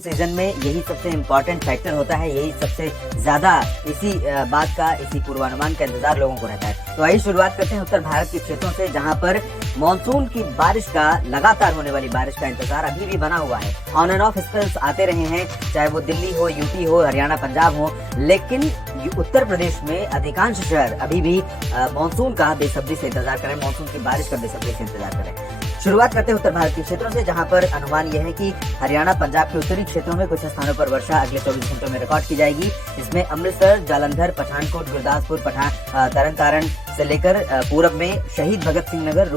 Season में यही सबसे इम्पोर्टेंट फैक्टर होता है, यही सबसे ज्यादा इसी बात का, इसी पूर्वानुमान का इंतजार लोगों को रहता है। तो आइए शुरुआत करते हैं उत्तर भारत के क्षेत्रों से, जहां पर मानसून की बारिश का, लगातार होने वाली बारिश का इंतजार अभी भी बना हुआ है। ऑन एंड ऑफ स्पेल्स आते रहे हैं, चाहे वो दिल्ली हो, यूपी हो, हरियाणा, पंजाब हो, लेकिन उत्तर प्रदेश में अधिकांश शहर अभी भी मानसून का बेसब्री से इंतजार करें, मानसून की बारिश का बेसब्री से इंतजार करें। शुरुआत करते हैं उत्तर भारत के क्षेत्रों से, जहां पर अनुमान यह है कि हरियाणा, पंजाब के उत्तरी क्षेत्रों में कुछ स्थानों पर वर्षा अगले 24 घंटों में रिकॉर्ड की जाएगी। इसमें अमृतसर, जालंधर, पठानकोट, गुरदासपुर, तरन तारण से लेकर पूरब में शहीद भगत सिंह नगर,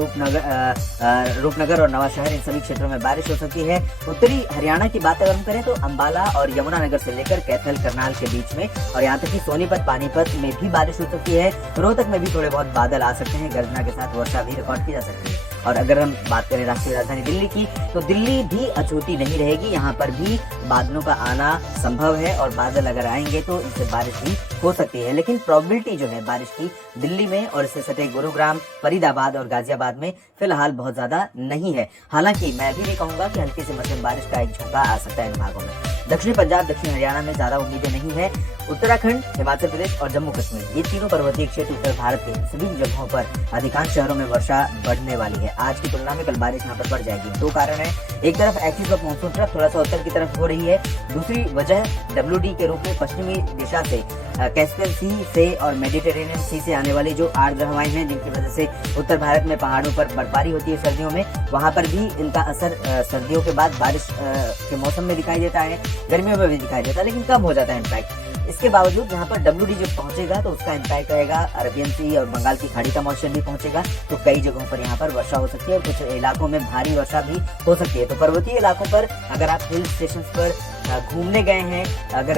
रूपनगर और नवाशहर, इन सभी क्षेत्रों में बारिश हो सकती है। उत्तरी हरियाणा की बात अगर हम करें तो अंबाला और यमुनानगर से लेकर कैथल, करनाल के बीच में और यहाँ तक कि सोनीपत, पानीपत में भी बारिश हो सकती है। रोहतक में भी थोड़े बहुत बादल आ सकते हैं, गर्जना के साथ वर्षा भी रिकॉर्ड की जा सकती है। और अगर हम बात करें राष्ट्रीय राजधानी दिल्ली की, तो दिल्ली भी अछूती नहीं रहेगी, यहाँ पर भी बादलों का आना संभव है और बादल अगर आएंगे तो इससे बारिश भी हो सकती है। लेकिन प्रोबेबिलिटी जो है बारिश की दिल्ली में और इससे सटे गुरुग्राम, फरीदाबाद और गाजियाबाद में फिलहाल बहुत ज्यादा नहीं है। हालांकि मैं भी नहीं कहूंगा कि हल्की से मध्यम बारिश का एक झोंका आ सकता है इन भागों में। दक्षिणी पंजाब, दक्षिण हरियाणा में ज्यादा उम्मीदें नहीं है। उत्तराखंड, हिमाचल प्रदेश और जम्मू कश्मीर, ये तीनों पर्वतीय क्षेत्र उत्तर भारत के सभी जगहों पर अधिकांश शहरों में वर्षा बढ़ने वाली है। आज की तुलना में कल बारिश यहाँ पर बढ़ जाएगी। दो कारण है, एक तरफ एक्सिस ऑफ मानसून ट्रफ थोड़ा सा उत्तर की तरफ हो रही है, दूसरी वजह WD के रूप में पश्चिमी दिशा से कैस्पियन सी से और मेडिटेरेनियन सी से आने वाली जो आर्द्र हवाएं हैं, जिनकी वजह से उत्तर भारत में पहाड़ों पर बर्फबारी होती है सर्दियों में, वहां पर भी इनका असर सर्दियों के बाद बारिश के मौसम में दिखाई देता है, गर्मियों में भी दिखाई देता है, लेकिन कम हो जाता है इम्पैक्ट। इसके बावजूद यहाँ पर WD जब पहुंचेगा तो उसका इम्पैक्ट रहेगा, अरबियन सी और बंगाल की खाड़ी का मॉइस्चर भी पहुंचेगा, तो कई जगहों पर यहाँ पर वर्षा हो सकती है और कुछ इलाकों में भारी वर्षा भी हो सकती है। तो पर्वतीय इलाकों पर अगर आप हिल स्टेशन पर घूमने गए हैं, अगर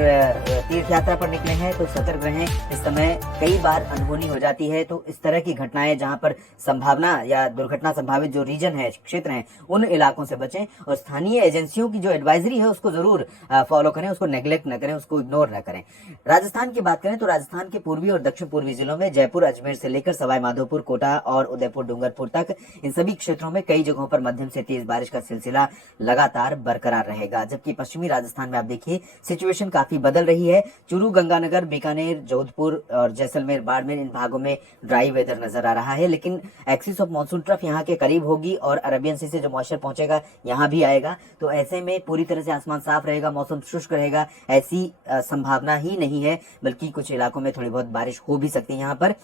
तीर्थ यात्रा पर निकले हैं तो सतर्क रहें। इस समय कई बार अनहोनी हो जाती है, तो इस तरह की घटनाएं जहां पर संभावना या दुर्घटना संभावित जो रीजन है, क्षेत्र हैं, उन इलाकों से बचें और स्थानीय एजेंसियों की जो एडवाइजरी है उसको जरूर फॉलो करें, उसको नेग्लेक्ट न करें, उसको इग्नोर न करें। राजस्थान की बात करें तो राजस्थान के पूर्वी और दक्षिण पूर्वी जिलों में जयपुर, अजमेर से लेकर सवाई माधोपुर, कोटा और उदयपुर, डूंगरपुर तक, इन सभी क्षेत्रों में कई जगहों पर मध्यम से तेज बारिश का सिलसिला लगातार बरकरार रहेगा। जबकि पश्चिमी राजस्थान में आप देखिए सिचुएशन काफी बदल रही है। चूरू, गंगानगर, बीकानेर, जोधपुर और जैसलमेर, बाड़मेर, इन भागों में ड्राई वेदर नजर आ रहा है, लेकिन एक्सिस ऑफ मानसून ट्रफ यहाँ के करीब होगी और अरबियन सी से जो मॉइस्चर पहुंचेगा यहाँ भी आएगा, तो ऐसे में पूरी तरह से आसमान साफ रहेगा, मौसम शुष्क रहेगा, ऐसी संभावना ही नहीं है, बल्कि कुछ इलाकों में थोड़ी बहुत बारिश हो भी सकती है। यहाँ पर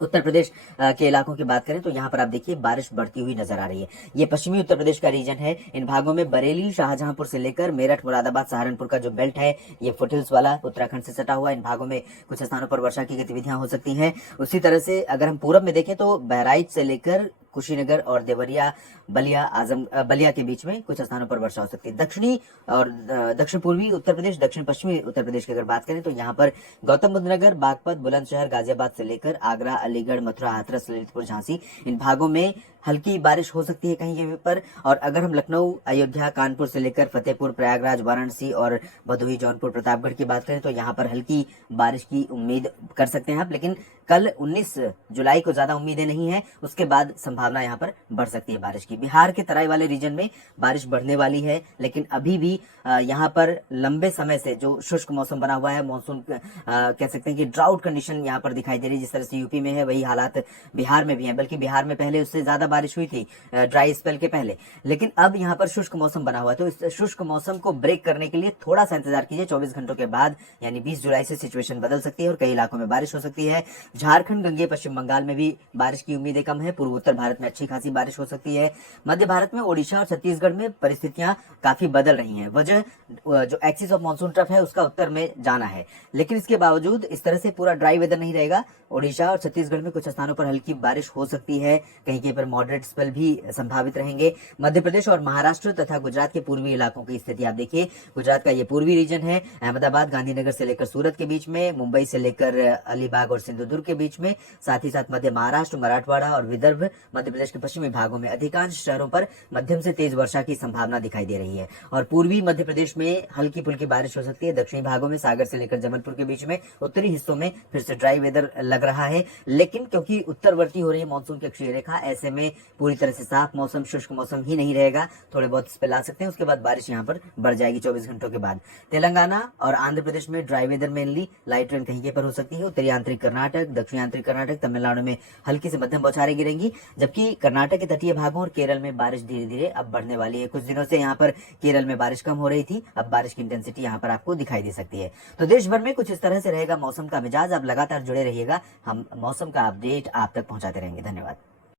उत्तर प्रदेश के इलाकों की बात करें तो यहाँ पर आप देखिए बारिश बढ़ती हुई नजर आ रही है। ये पश्चिमी उत्तर प्रदेश का रीजन है, इन भागों में बरेली, शाहजहांपुर से लेकर मेरठ, मुरादाबाद, सहारनपुर का जो बेल्ट है, ये फुटहिल्स वाला उत्तराखंड से सटा हुआ, इन भागों में कुछ स्थानों पर वर्षा की गतिविधियां हो सकती हैं। उसी तरह से अगर हम पूरब में देखें तो बहराइच से लेकर कुशीनगर और देवरिया, बलिया के बीच में कुछ स्थानों पर वर्षा हो सकती है। दक्षिणी और दक्षिण पूर्वी उत्तर प्रदेश, दक्षिण पश्चिमी उत्तर प्रदेश की अगर बात करें तो यहाँ पर गौतम बुद्ध नगर, बागपत, बुलंदशहर, गाजियाबाद से लेकर आगरा, अलीगढ़, मथुरा, हाथरस, ललितपुर, झांसी, इन भागों में हल्की बारिश हो सकती है कहीं कहीं पर। और अगर हम लखनऊ, अयोध्या, कानपुर से लेकर फतेहपुर, प्रयागराज, वाराणसी और भदोही, जौनपुर, प्रतापगढ़ की बात करें तो यहाँ पर हल्की बारिश की उम्मीद कर सकते हैं आप, लेकिन कल 19 जुलाई को ज्यादा उम्मीदें नहीं है, उसके बाद संभावना यहाँ पर बढ़ सकती है बारिश की। बिहार के तराई वाले रीजन में बारिश बढ़ने वाली है, लेकिन अभी भी यहाँ पर लंबे समय से जो शुष्क मौसम बना हुआ है, मानसून कह सकते हैं कि ड्राउट कंडीशन यहाँ पर दिखाई दे रही है। जिस तरह से यूपी में है वही हालात बिहार में भी है, बल्कि बिहार में पहले उससे ज्यादा बारिश हुई थी ड्राई स्पेल के पहले, लेकिन अब यहाँ पर शुष्क मौसम बना हुआ है। तो इस शुष्क मौसम को ब्रेक करने के लिए थोड़ा सा इंतजार कीजिए। 24 घंटों के बाद यानी 20 जुलाई से सिचुएशन बदल सकती है और कई इलाकों में बारिश हो सकती है। झारखंड, गंगे, पश्चिम बंगाल में भी बारिश की उम्मीदें कम है। पूर्व उत्तर भारत में अच्छी खासी बारिश हो सकती है। मध्य भारत में ओडिशा और छत्तीसगढ़ में परिस्थितियां काफी बदल रही हैं। वजह जो एक्सिस ऑफ मानसून ट्रफ है उसका उत्तर में जाना है, लेकिन इसके बावजूद इस तरह से पूरा ड्राई वेदर नहीं रहेगा। ओडिशा और छत्तीसगढ़ में कुछ स्थानों पर हल्की बारिश हो सकती है, कहीं कहीं पर मॉडरेट स्पेल भी संभावित रहेंगे। मध्य प्रदेश और महाराष्ट्र तथा गुजरात के पूर्वी इलाकों की स्थिति आप देखिए। गुजरात का ये पूर्वी रीजन है, अहमदाबाद, गांधीनगर से लेकर सूरत के बीच में, मुंबई से लेकर अलीबाग और सिंधुदुर्ग के बीच में, साथ ही साथ मध्य महाराष्ट्र, मराठवाड़ा और विदर्भ, मध्य प्रदेश के पश्चिमी भागों में अधिकांश शहरों पर मध्यम से तेज वर्षा की संभावना दिखाई दे रही है। और पूर्वी मध्य प्रदेश में हल्की फुल्की बारिश हो सकती है। दक्षिणी भागों में सागर से लेकर जबलपुर के बीच में, उत्तरी हिस्सों में फिर से ड्राई वेदर लग रहा है, लेकिन क्योंकि उत्तरवर्ती हो रही है मानसून की अक्षीय रेखा, ऐसे में में पूरी तरह से साफ मौसम, शुष्क मौसम ही नहीं रहेगा, थोड़े बहुत स्पेल आ सकते हैं, उसके बाद बारिश यहाँ पर बढ़ जाएगी 24 घंटों के बाद। तेलंगाना और आंध्र प्रदेश में dry weather mainly, light rain कहीं पर हो सकती है। उत्तरी आंतरिक कर्नाटक, दक्षिणी आंतरिक कर्नाटक, तमिलनाडु में हल्की से मध्यम बौछारें गिरेंगी, जबकि कर्नाटक के तटीय भागों और केरल में बारिश धीरे धीरे अब बढ़ने वाली है। कुछ दिनों से यहाँ पर केरल में बारिश कम हो रही थी, अब बारिश की इंटेंसिटी यहाँ पर आपको दिखाई दे सकती है। तो देश भर में कुछ इस तरह से रहेगा मौसम का मिजाज। आप लगातार जुड़े रहिएगा, हम मौसम का अपडेट आप तक पहुंचाते रहेंगे। धन्यवाद।